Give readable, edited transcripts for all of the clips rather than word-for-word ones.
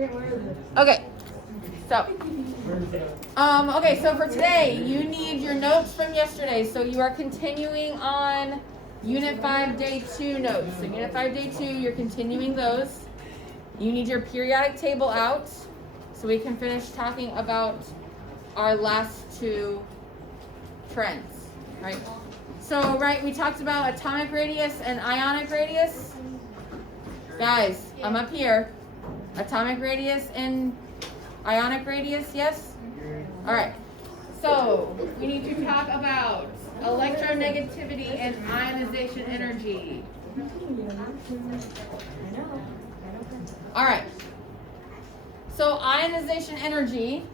Okay. So, okay, so for today, you need your notes from yesterday. So you are continuing on Unit 5, Day 2 notes. So Unit 5, Day 2, you're continuing those. You need your periodic table out so we can finish talking about our last two trends, right? So, right, we talked about atomic radius and ionic radius. Guys, I'm up here. Atomic radius and ionic radius, yes? All right. So, we need to talk about electronegativity and ionization energy. All right. So, ionization energy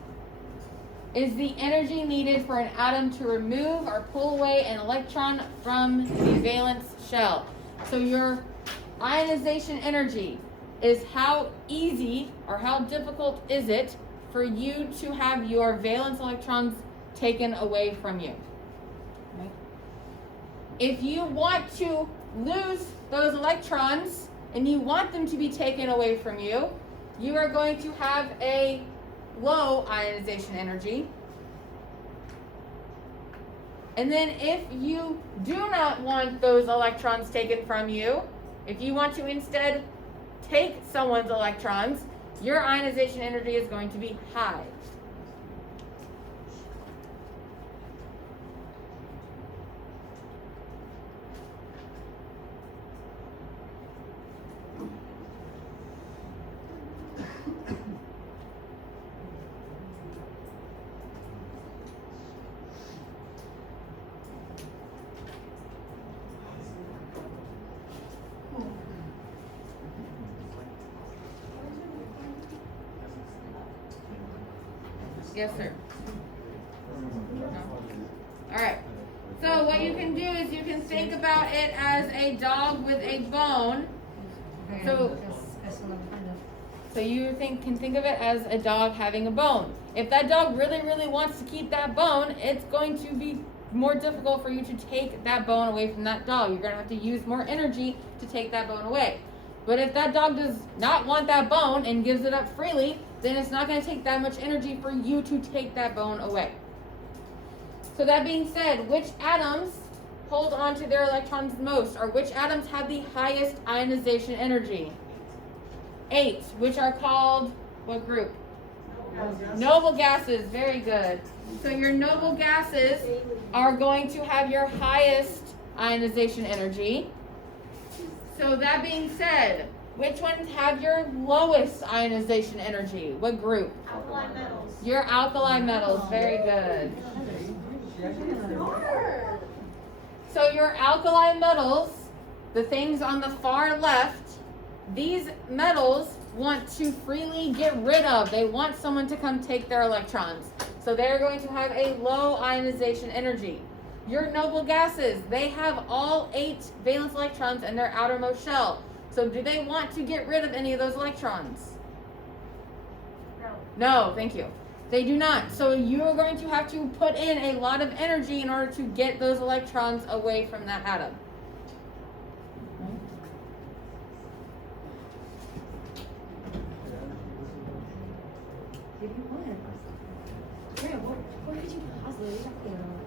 is the energy needed for an atom to remove or pull away an electron from the valence shell. So, your ionization energy is how easy or how difficult is it for you to have your valence electrons taken away from you. Okay. If you want to lose those electrons and you want them to be taken away from you, you are going to have a low ionization energy. And then if you do not want those electrons taken from you, if you want to instead take someone's electrons, your ionization energy is going to be high. Yes, sir. No. All right. So what you can do is you can think about it as a dog with a bone. So you can think of it as a dog having a bone. If that dog really, really wants to keep that bone, it's going to be more difficult for you to take that bone away from that dog. You're going to have to use more energy to take that bone away. But if that dog does not want that bone and gives it up freely, then it's not going to take that much energy for you to take that bone away. So that being said, which atoms hold on to their electrons most, or which atoms have the highest ionization energy? 8, which are called what group? Noble gases. Very good. So your noble gases are going to have your highest ionization energy. So that being said, which ones have your lowest ionization energy? What group? Alkali metals. Your alkali metals. Very good. So your alkali metals, the things on the far left, these metals want to freely get rid of. They want someone to come take their electrons. So they're going to have a low ionization energy. Your noble gases, they have all 8 valence electrons in their outermost shell. So do they want to get rid of any of those electrons? No, thank you. They do not. So you are going to have to put in a lot of energy in order to get those electrons away from that atom. What could you possibly be talking about?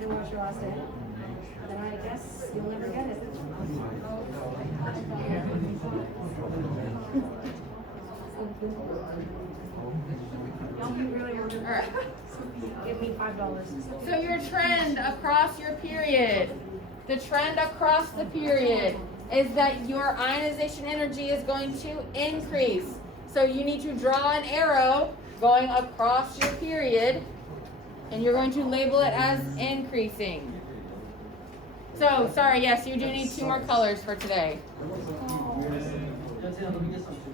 And what's your last day? Then I guess you'll never get it. All right. Give me $5. So your trend across your period, the trend across the period is that your ionization energy is going to increase. So you need to draw an arrow going across your period, and you're going to label it as increasing. So, sorry, yes, you do need 2 more colors for today.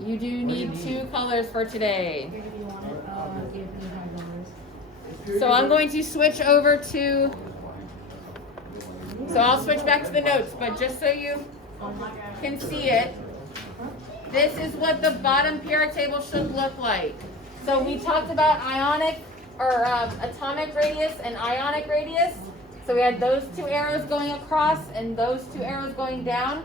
You do need 2 colors for today. So I'm going to switch over to, so I'll switch back to the notes, but just so you can see it, this is what the bottom periodic table should look like. So we talked about ionic or atomic radius and ionic radius. So we had those 2 arrows going across and those 2 arrows going down.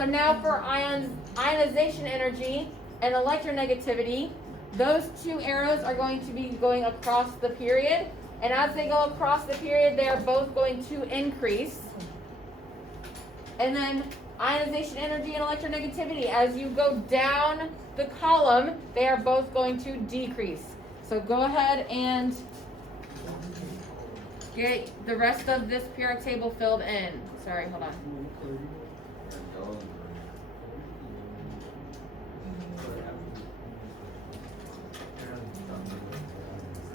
So now for ionization energy and electronegativity, those two arrows are going to be going across the period. And as they go across the period, they are both going to increase. And then ionization energy and electronegativity, as you go down the column, they are both going to decrease. So go ahead and get the rest of this periodic table filled in. Sorry, hold on.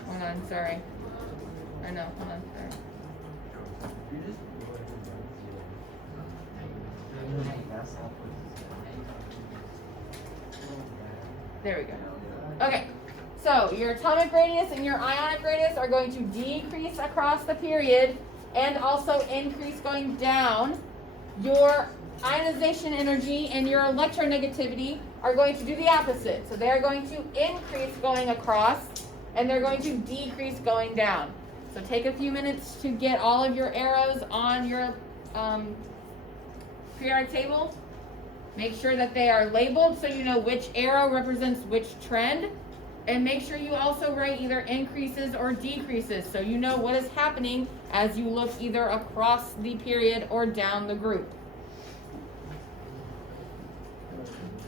Hold on, sorry. I know, hold on, sorry. There we go. Okay, so your atomic radius and your ionic radius are going to decrease across the period and also increase going down. Your ionization energy and your electronegativity are going to do the opposite. So they're going to increase going across and they're going to decrease going down. So take a few minutes to get all of your arrows on your periodic table. Make sure that they are labeled so you know which arrow represents which trend. And make sure you also write either increases or decreases so you know what is happening as you look either across the period or down the group.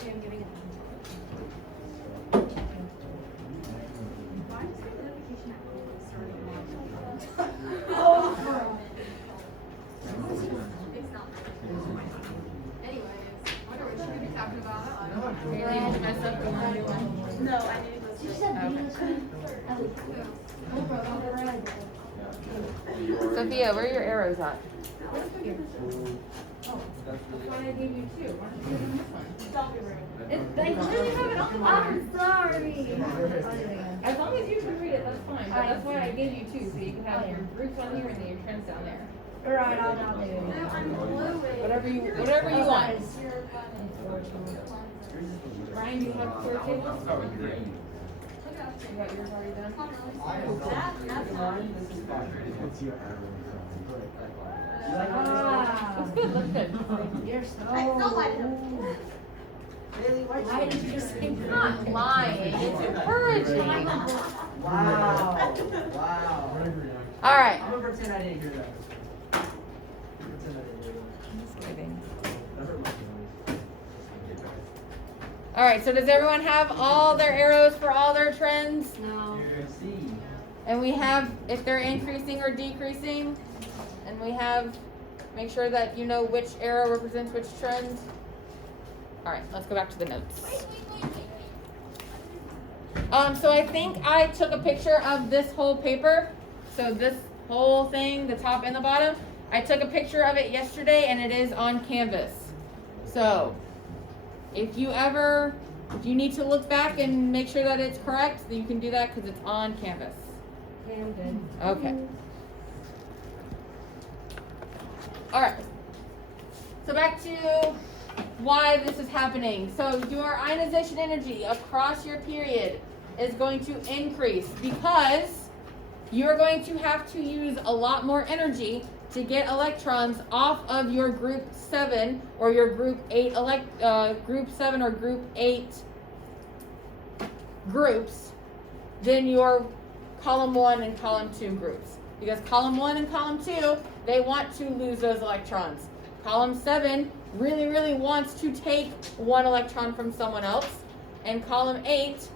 Okay, I'm giving it. Why is the notification at home starting now? Oh, it's not. Anyways, wonder what she could be talking about. Haley, did you mess up the one new one? No, I need to go She to said Okay. Venus one. Sophia, where are your arrows at? here. That's why I gave you two. Why don't you give them this one? Don't be rude. They literally have it on the bottom. I'm sorry. As long as you can read it, that's fine. But that's why I gave you two, so you can have your groups on here and then your trends down there. Alright, I'll do it. No, I'm blue. Whatever you want. Ryan, do you have clear tables? You got yours already done? Looks good, looks good. You're so. I felt like Why did you just think It's not lying, it's encouraging. Wow. Wow. All right. I'm gonna pretend I didn't hear that. Pretend I didn't hear that. All right, so does everyone have all their arrows for all their trends? No. And we have if they're increasing or decreasing. And we have, make sure that you know which arrow represents which trend. All right, let's go back to the notes. So I think I took a picture of this whole paper. So this whole thing, the top and the bottom, I took a picture of it yesterday and it is on Canvas. So if you need to look back and make sure that it's correct, then you can do that because it's on Canvas. Okay, I'm good. Okay. All right. So back to why this is happening. So your ionization energy across your period is going to increase because you're going to have to use a lot more energy to get electrons off of your group 7 or your group 8 group 7 or group 8 groups than your column 1 and column 2 groups. Because column 1 and column 2, they want to lose those electrons. Column 7 really wants to take one electron from someone else. And column 8,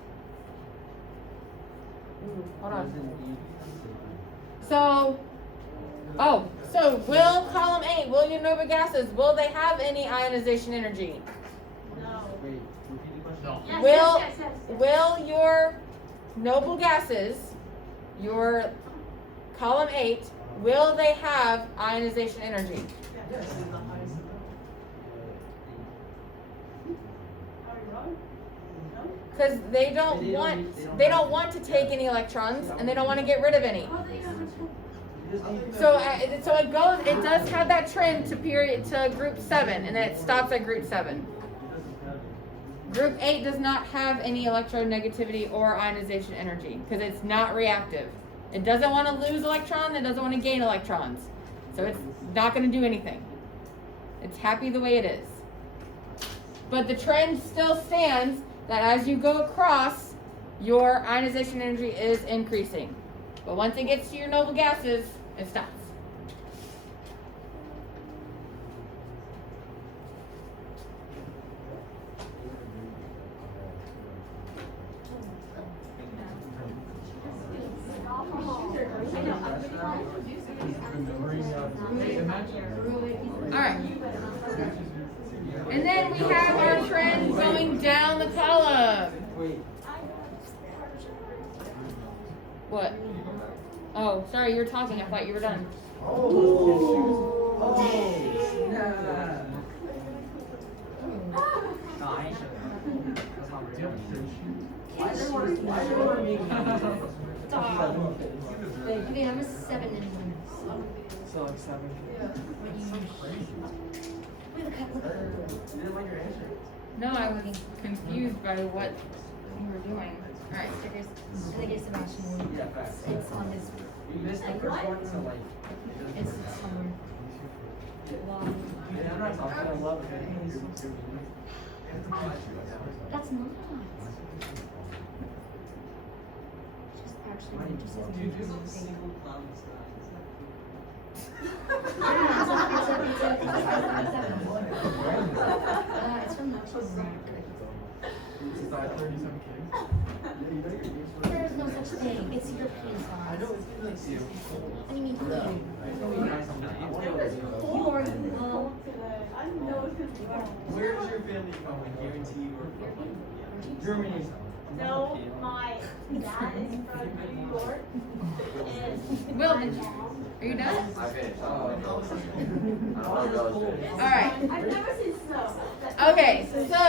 hold on. So will column 8, will your noble gases, will they have any ionization energy? No. Wait, repeat the question. Yes. Will your noble gases, your column 8, will they have ionization energy? Yes. Because they don't want to take any electrons and they don't want to get rid of any. So it does have that trend to group 7 and then it stops at group 7. Group 8 does not have any electronegativity or ionization energy because it's not reactive. It doesn't want to lose electrons, it doesn't want to gain electrons. So it's not going to do anything. It's happy the way it is. But the trend still stands that as you go across, your ionization energy is increasing. But once it gets to your noble gases, it stops. Alright. And then we have our trend going down the column. What? Oh, sorry, you were talking. I thought you were done. Okay, I'm a 7 in 1. So like 7. No, I was confused by what you were doing. Alright. Stickers. I think it's Sebastian one. Yeah, facts. It's on his. You missed the first one, so like. It's somewhere. Wow. Yeah, I'm not talking. I love it. That's not. Just actually, just as Dude, a this thing. is single clown style. It's from Natural Rack. Is that 37 kids? There's no such thing. It's European sauce. I know it's like you. What do you mean you? It's gonna be nice on that. You are no. Where does your family come? I guarantee you are from Germany. No, my dad is from New York. And Will, my are mom. you done? I finished. Alright. I've never seen snow. Okay, so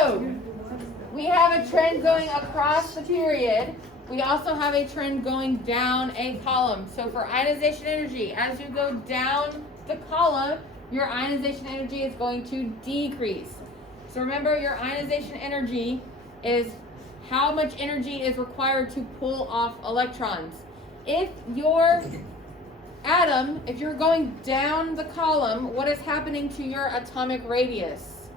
we have a trend going across the period. We also have a trend going down a column. So for ionization energy, as you go down the column, your ionization energy is going to decrease. So remember, your ionization energy is how much energy is required to pull off electrons. If your atom, if you're going down the column, what is happening to your atomic radius?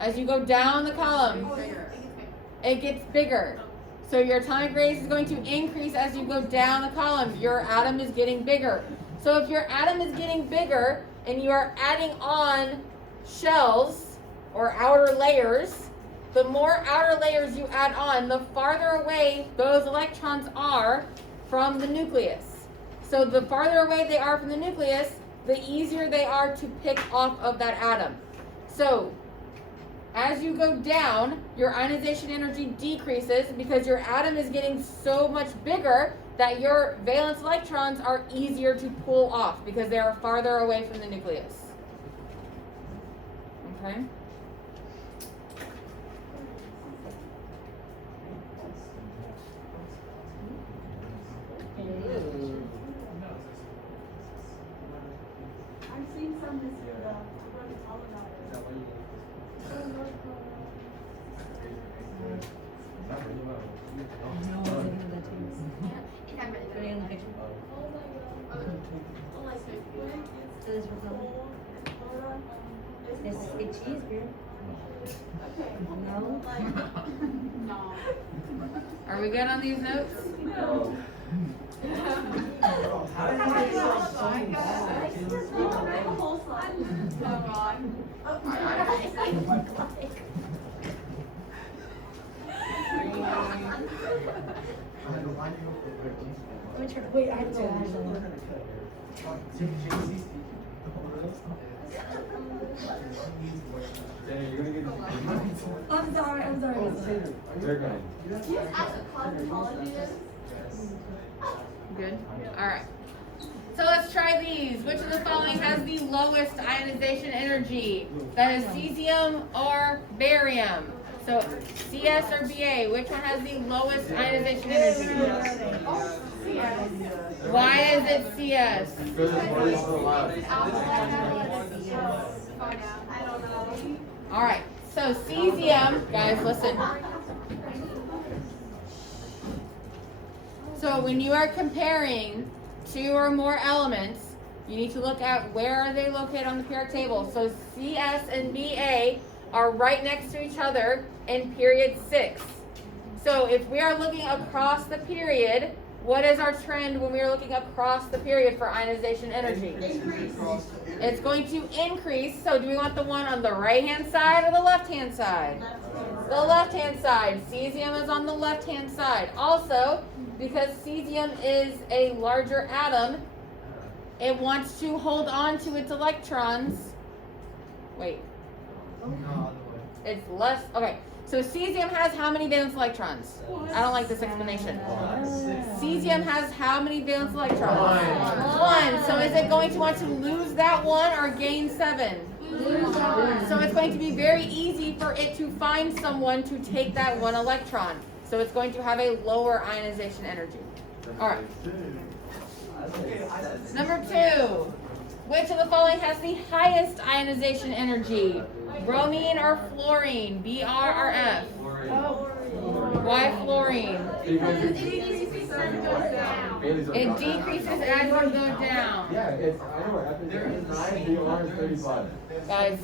As you go down the column, it gets bigger. So your atomic radius is going to increase as you go down the column. Your atom is getting bigger. So if your atom is getting bigger and you are adding on shells or outer layers, the more outer layers you add on, the farther away those electrons are from the nucleus. So the farther away they are from the nucleus, the easier they are to pick off of that atom. So as you go down, your ionization energy decreases because your atom is getting so much bigger that your valence electrons are easier to pull off because they are farther away from the nucleus. Okay? I've seen some this year though. I'm going to tell about Is it. that what you need? No, I didn't know that too. Put it in the picture. Oh my goodness. So this was on. This is big cheese, girl. Okay. No. No. Are we good on these notes? No. How did I get so bad? The whole slide is so wrong. Let me try. Wait, I have to go. I'm sorry. They're good. Do you ask a cosmetology this? Good? Alright. So let's try these. Which of the following has the lowest ionization energy? That is cesium or barium. So CS or BA, which one has the lowest ionization energy? Why is it CS? Because it's what is the left. I don't know. Alright, so cesium, guys, listen. So when you are comparing two or more elements, you need to look at where are they located on the periodic table. So CS and BA are right next to each other in period 6. So if we are looking across the period, what is our trend when we are looking across the period for ionization energy? It's going to increase. So do we want the one on the right-hand side or the left-hand side? The left-hand side. Cesium is on the left-hand side. Also, because cesium is a larger atom, it wants to hold on to its electrons. Wait. It's less. Okay. So cesium has how many valence electrons? I don't like this explanation. Cesium has how many valence electrons? 1. So is it going to want to lose that 1 or gain 7? So it's going to be very easy for it to find someone to take that 1 electron. So it's going to have a lower ionization energy. All right. Number 2. Which of the following has the highest ionization energy? Bromine or fluorine? BR or F? Why fluorine? Because it decreases as it goes down. It decreases as you go down. Yeah, it's, I know, after 9, BR is 35. Guys,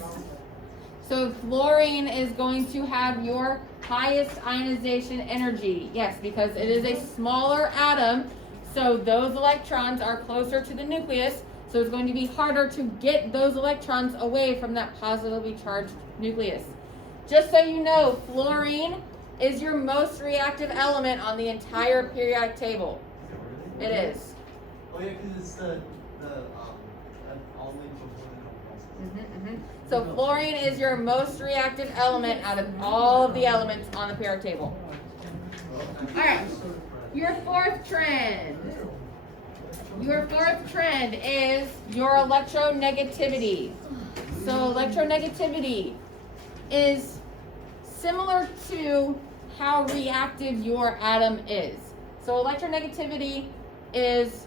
so fluorine is going to have your highest ionization energy. Yes, because it is a smaller atom, so those electrons are closer to the nucleus, so it's going to be harder to get those electrons away from that positively charged nucleus. Just so you know, fluorine is your most reactive element on the entire periodic table. It is. Oh yeah, because it's the all linked before So fluorine is your most reactive element out of all of the elements on the periodic table. Alright, your 4th trend. Your 4th trend is your electronegativity. So electronegativity is similar to how reactive your atom is. So electronegativity is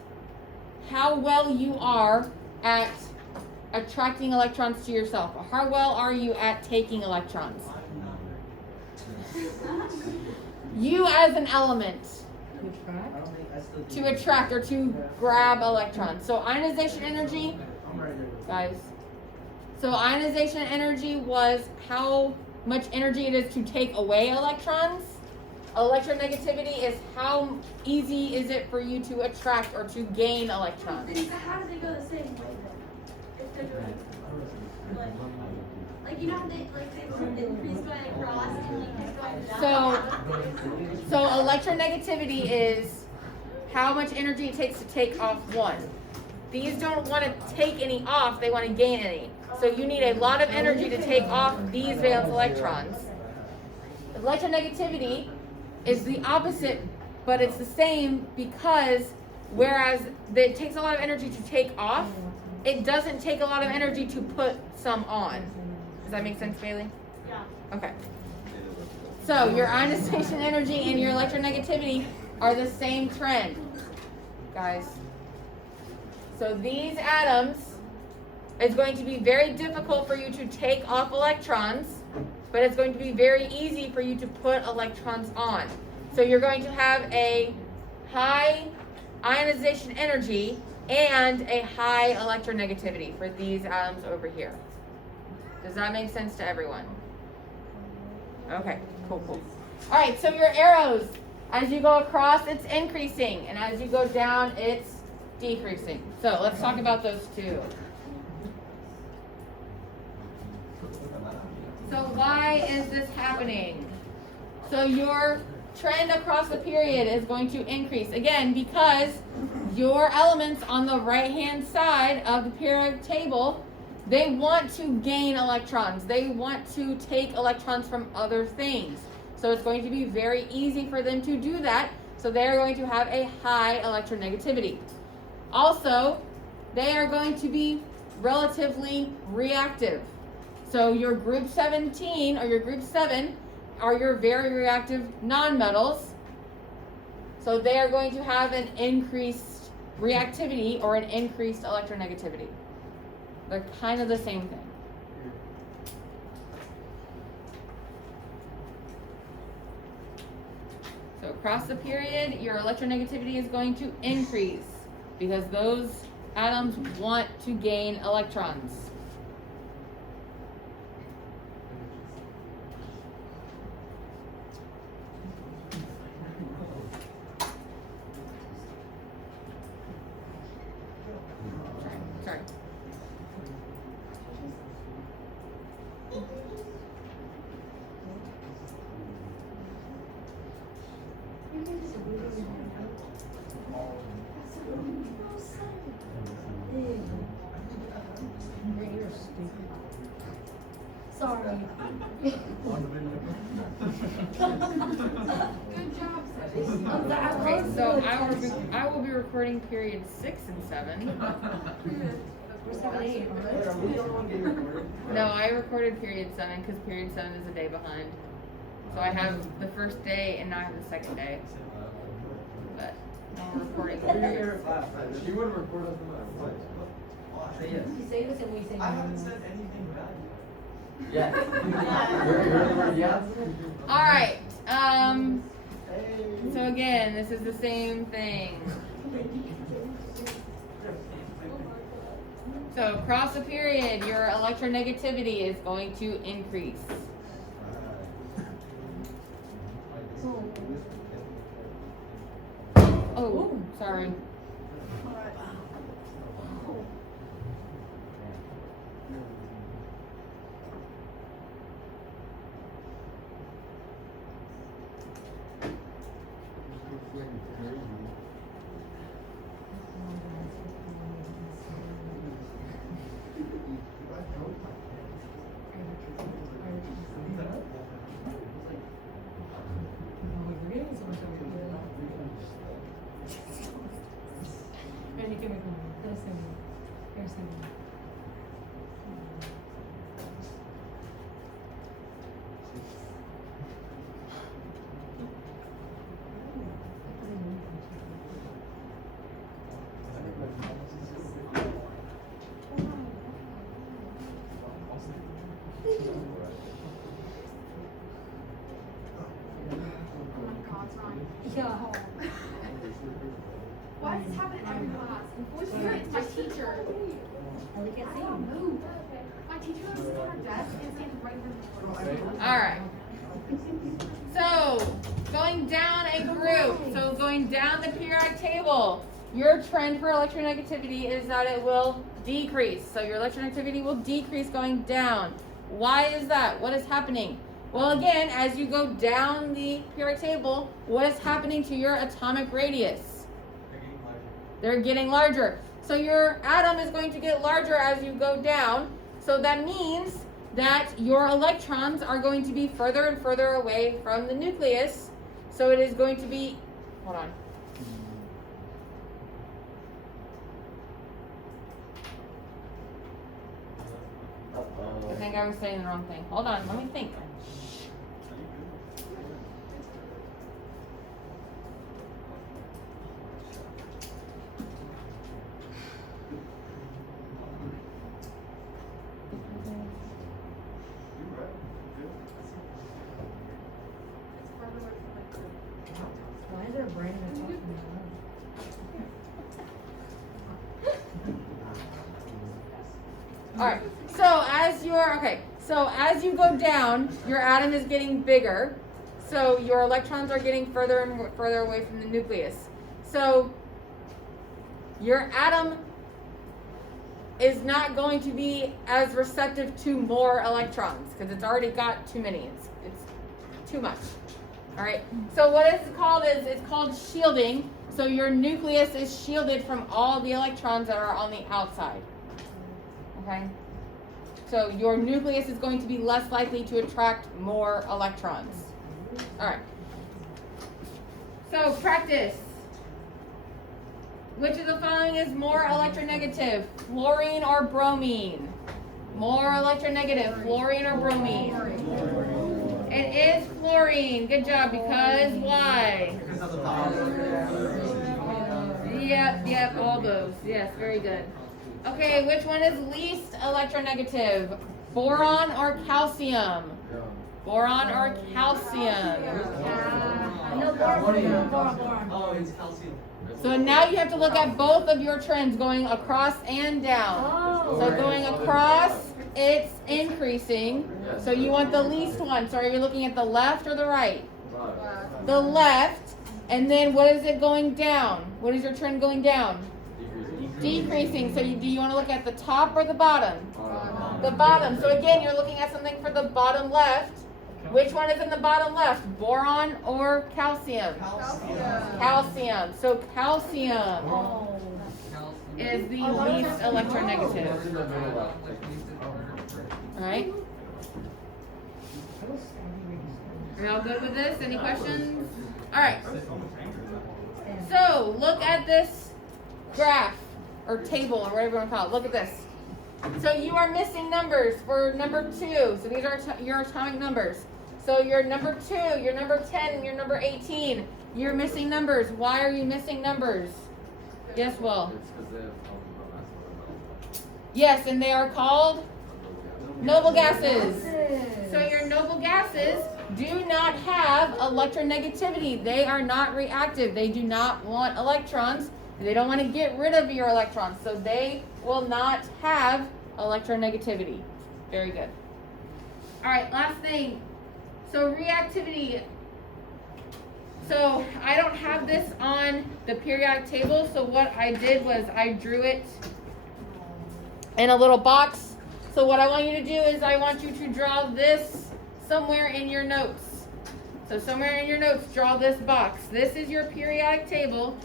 how well you are at attracting electrons to yourself. How well are you at taking electrons? You as an element to attract or to grab electrons. So ionization energy, guys. So ionization energy was how much energy it is to take away electrons. Electronegativity is how easy is it for you to attract or to gain electrons. Then how do they go the same way then? If they're doing like you know how they increase going across and like going down? So electronegativity is how much energy it takes to take off 1. These don't want to take any off, they want to gain any. So you need a lot of energy to take off these valence electrons. Electronegativity is the opposite, but it's the same because whereas it takes a lot of energy to take off, it doesn't take a lot of energy to put some on. Does that make sense, Bailey? Yeah. Okay. So your ionization energy and your electronegativity are the same trend, guys. So these atoms, it's going to be very difficult for you to take off electrons, but it's going to be very easy for you to put electrons on. So you're going to have a high ionization energy and a high electronegativity for these atoms over here. Does that make sense to everyone? Okay, cool. All right, so your arrows, as you go across, it's increasing, and as you go down, it's decreasing. So let's talk about those two. So why is this happening? So your trend across the period is going to increase. Again, because your elements on the right-hand side of the periodic table, they want to gain electrons. They want to take electrons from other things. So it's going to be very easy for them to do that. So they're going to have a high electronegativity. Also, they are going to be relatively reactive. So your group 17 or your group 7 are your very reactive nonmetals. So they are going to have an increased reactivity or an increased electronegativity. They're kind of the same thing. So across the period, your electronegativity is going to increase because those atoms want to gain electrons? Sorry. You're stupid. Sorry. Okay, so I will be recording period 6 and 7. We're 7-8, Wait, are we the only one getting recorded? No, I recorded period 7 because period 7 is a day behind. So I have the first day and now I have the second day. But now we're recording You're here period. at class, right? She would record us no matter what. Say yes. You say this and we say no. I haven't said anything bad Yeah. Yeah. You heard the word yes? Alright, Hey. so again, this is the same thing. So across a period, your electronegativity is going to increase. Oh, sorry. Yeah. Why does this happen in every class? Who's here? It's my teacher. Ellie can't I see don't him. move. My teacher is on her desk and stands right in the door. Alright. So, going down a group, so going down the periodic table, your trend for electronegativity is that it will decrease. So your electronegativity will decrease going down. Why is that? What is happening? Well, again, as you go down the periodic table, what is happening to your atomic radius? They're getting larger. So your atom is going to get larger as you go down. So that means that your electrons are going to be further and further away from the nucleus. So it is going to be, hold on. I think I was saying the wrong thing. Hold on, let me think. Why is there a brain that's talking about? Alright, so as you go down, your atom is getting bigger. So your electrons are getting further and further away from the nucleus. So your atom is not going to be as receptive to more electrons because it's already got too many. It's too much. Alright, so what it's called is, it's called shielding. So your nucleus is shielded from all the electrons that are on the outside. Okay? So your nucleus is going to be less likely to attract more electrons. Alright. So practice. Which of the following is more electronegative? Fluorine or bromine? More electronegative, fluorine or bromine? It is fluorine. Good job, because why? Because of the power. Yep, all those. Yes, very good. Okay, which one is least electronegative? Boron or calcium? Boron or calcium? No, boron. Oh, it's calcium. So now you have to look at both of your trends going across and down. Oh. So going across, it's increasing. So you want the least one. So are you looking at the left or the right? The left. And then what is it going down? What is your trend going down? Decreasing. So do you want to look at the top or the bottom? The bottom. So again, you're looking at something for the bottom left. Which one is in the bottom left? Boron or calcium? Calcium. So calcium is the least electronegative. Alright? Are y'all good with this? Any questions? Alright. So look at this graph or table or whatever you want to call it. Look at this. So you are missing numbers for number 2. So these are your atomic numbers. So your number 2, your number 10, and your number 18. You're missing numbers. Why are you missing numbers? Yes, Will. Yes, and they are called noble gases. So your noble gases do not have electronegativity. They are not reactive. They do not want electrons. They don't want to get rid of your electrons. So they will not have electronegativity. Very good. All right, last thing. So reactivity. So I don't have this on the periodic table. So what I did was I drew it in a little box. So what I want you to do is I want you to draw this somewhere in your notes. So somewhere in your notes, draw this box. This is your periodic table.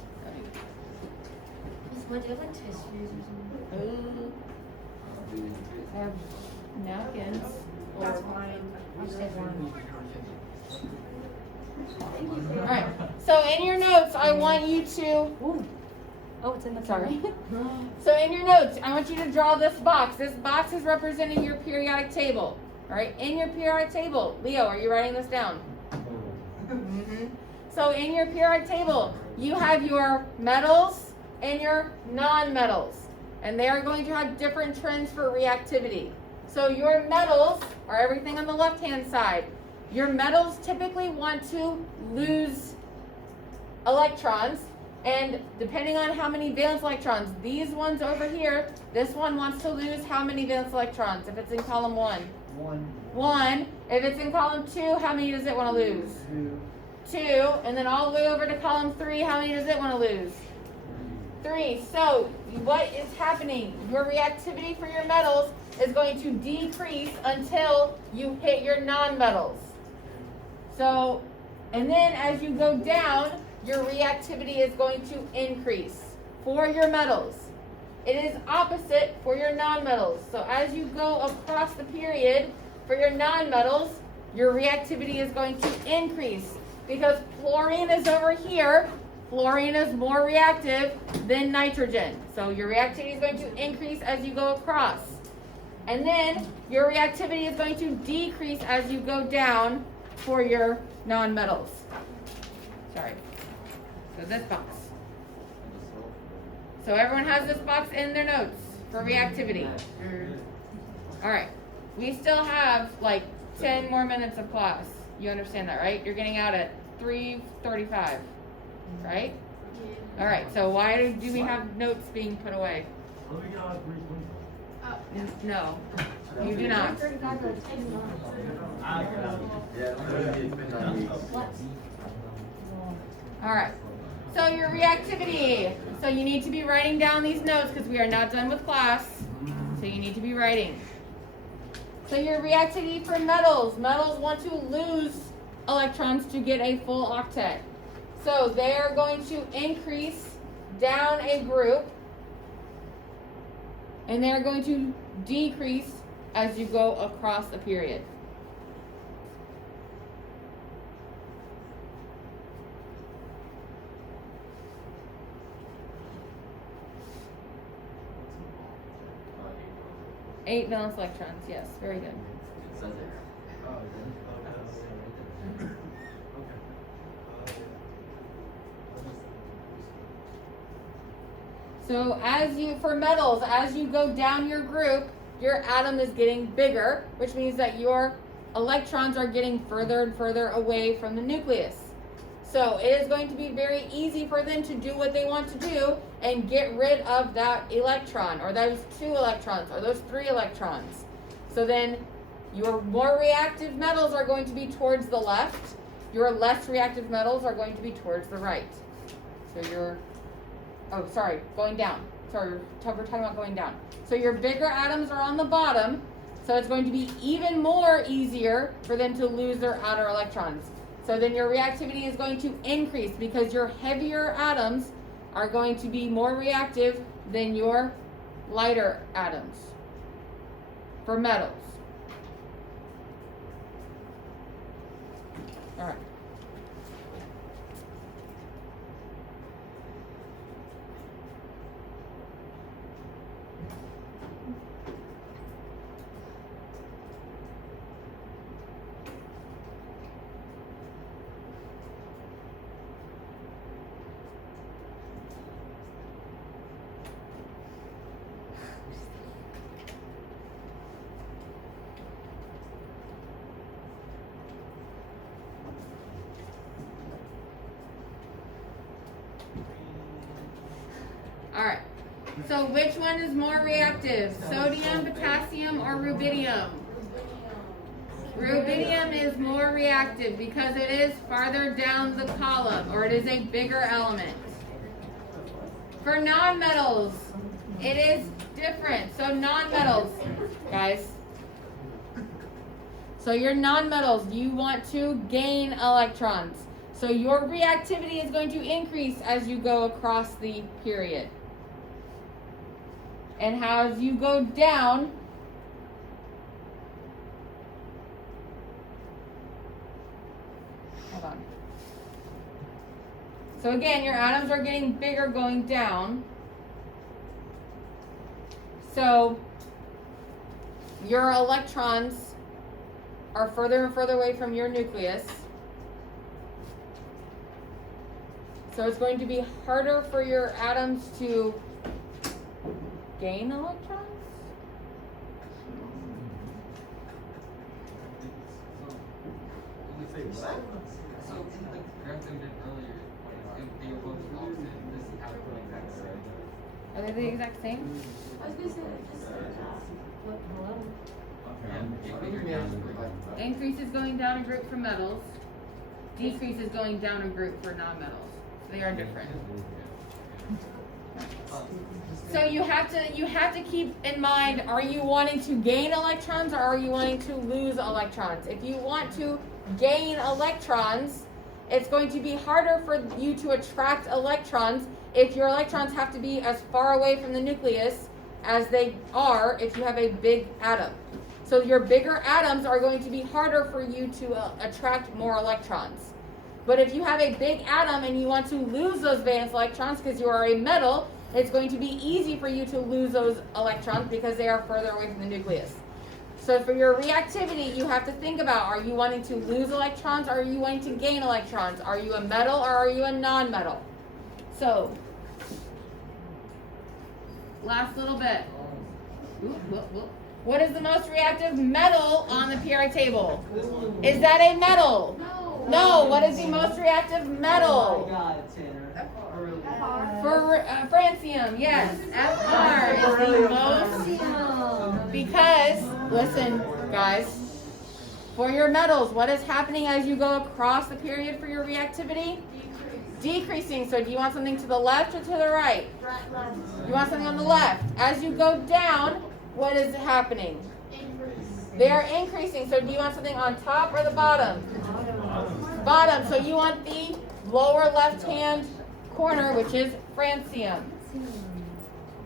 What do you like test Oh, I have napkins. That's mine. I'll take one. All right. So in your notes, I want you to. Ooh. Oh, it's in the Sorry. So in your notes, I want you to draw this box. This box is representing your periodic table. All right. In your periodic table, Leo, are you writing this down? Mm-hmm. So in your periodic table, you have your metals and your non-metals, and they are going to have different trends for reactivity. So your metals are everything on the left-hand side. Your metals typically want to lose electrons, and depending on how many valence electrons, these ones over here, this one wants to lose how many valence electrons? If it's in column 1? 1. If it's in column 2, how many does it want to lose? 2. And then all the way over to column 3, how many does it want to lose? 3. So what is happening? Your reactivity for your metals is going to decrease until you hit your non-metals. So, and then as you go down, your reactivity is going to increase for your metals. It is opposite for your non-metals. So as you go across the period for your non-metals, your reactivity is going to increase because fluorine is over here. Fluorine is more reactive than nitrogen. So your reactivity is going to increase as you go across. And then your reactivity is going to decrease as you go down for your non-metals. Sorry. So this box. So everyone has this box in their notes for reactivity. All right. We still have like 10 more minutes of class. You understand that, right? You're getting out at 3:35. Right? All right, so why do we have notes being put away? No, you do not. All right, so your reactivity. So you need to be writing down these notes because we are not done with class. So you need to be writing. So your reactivity for metals. Metals want to lose electrons to get a full octet. So they are going to increase down a group, and they're going to decrease as you go across a period. Eight valence electrons, yes, very good. So for metals, as you go down your group, your atom is getting bigger, which means that your electrons are getting further and further away from the nucleus. So it is going to be very easy for them to do what they want to do and get rid of that electron, or those 2 electrons, or those 3 electrons. So then your more reactive metals are going to be towards the left. Your less reactive metals are going to be towards the right. So going down. Sorry, we're talking about going down. So your bigger atoms are on the bottom, so it's going to be even more easier for them to lose their outer electrons. So then your reactivity is going to increase because your heavier atoms are going to be more reactive than your lighter atoms for metals. All right. All right. So which one is more reactive? Sodium, potassium, or rubidium? Rubidium is more reactive because it is farther down the column, or it is a bigger element. For nonmetals, it is different. So nonmetals, guys. So your nonmetals, you want to gain electrons. So your reactivity is going to increase as you go across the period. And as you go down, hold on. So again, your atoms are getting bigger going down. So your electrons are further and further away from your nucleus. So it's going to be harder for your atoms to gain electrons? So in the graph that we did earlier, if they were both opposite, this is how it's like that, right? Are they the exact same? I was gonna say, hello? Yeah, if you're down the group. Increase is going down a group for metals. Decrease is going down a group for nonmetals. They are different. So you have to keep in mind, are you wanting to gain electrons or are you wanting to lose electrons? If you want to gain electrons, it's going to be harder for you to attract electrons if your electrons have to be as far away from the nucleus as they are if you have a big atom. So your bigger atoms are going to be harder for you to attract more electrons. But if you have a big atom and you want to lose those valence electrons because you are a metal, it's going to be easy for you to lose those electrons because they are further away from the nucleus. So for your reactivity, you have to think about, are you wanting to lose electrons or are you wanting to gain electrons? Are you a metal or are you a non-metal? So, last little bit. What is the most reactive metal on the periodic table? Is that a metal? No. What is the most reactive metal? Oh my God, Tanner. For francium, yes. Fr is the most. Because, listen, guys, for your metals, what is happening as you go across the period for your reactivity? Decreasing. So do you want something to the left or to the right? You want something on the left. As you go down, what is happening? They are increasing. So do you want something on top or the bottom? Bottom. So you want the lower left-hand corner, which is francium.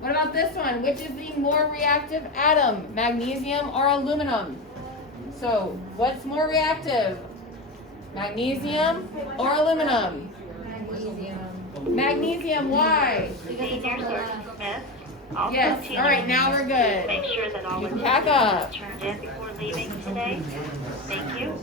What about this one? Which is the more reactive atom, magnesium or aluminum? So what's more reactive? Magnesium or aluminum? Magnesium, why? Senior Sergeant Smith. Also Yes, to all right, now we're good. make sure that all You the can pack up. turned in before leaving today. Thank you.